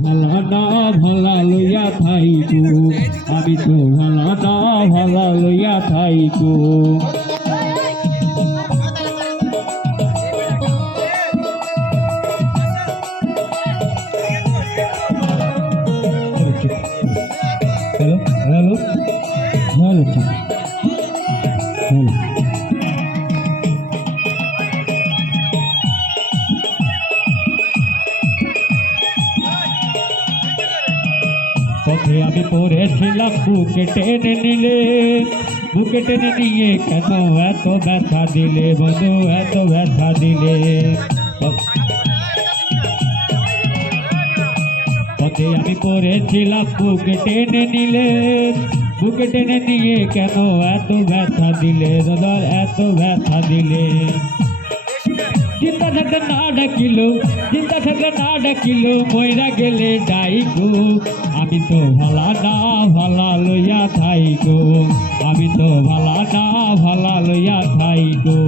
ভালা না ভালা লইয়া থাইকো, আমি তো ভালা না ভালা লইয়া থাইকো। হ্যালো হ্যালো হ্যালো ঠিক হ্যালো। পথে আমি পড়েছিলাম বুকে টেনে নিলে, বুকে টেনে নিয়ে কেন এত ব্যথা দিলে বন্ধু, এত ব্যথা দিলে। পথে আমি পড়েছিলাম বুকে টেনে নিলে, বুকে টেনে নিয়ে কেন এত ব্যথা দিলে দাদা, এত ব্যথা দিলে। চিন্তা থাকলে না ডাকিল, চিন্তা থাকলে না ডাকিল, মইরা গেলে ডাইকো। আমি তো ভালা না ভালা লইয়া থাইকো, আমি তো ভালা না ভালা লইয়া থাইকো।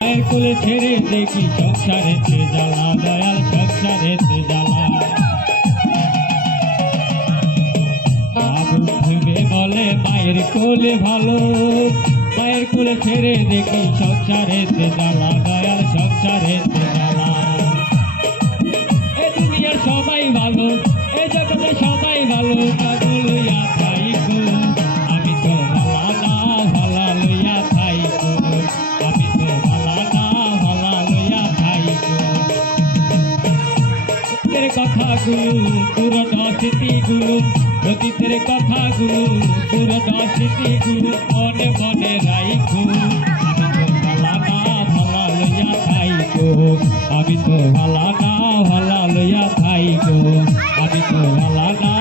মায়ের কোলে ছেড়ে দেখি সংসারেতে জ্বালা, দয়াল সংসারেতে জ্বালা। বাবু ভেবে বলে মায়ের কোলে ভালো, মায়ের কোলে ছেড়ে দেখি সংসারেতে জ্বালা, দয়াল সংসারেতে জ্বালা। এ দুনিয়ার সবাই ভালো, এ জগতে সবাই ভালো, কাগল লইয়া থাইকো। আমি তো ভালা না ভালা লইয়া থাইকো, আমি তো ভালা না ভালা লইয়া থাইকো। অতীতের কথাগুলো পুরনো স্মৃতিগুলো, অতীতের কথাগুলো পুরনো স্মৃতিগুলো মনে মনে রাইখো। আমি তো ভালা না ভালা লইয়া থাইকো, আমি তো ভালা না ভালা লইয়া থাইকো, আমি তো ভালা না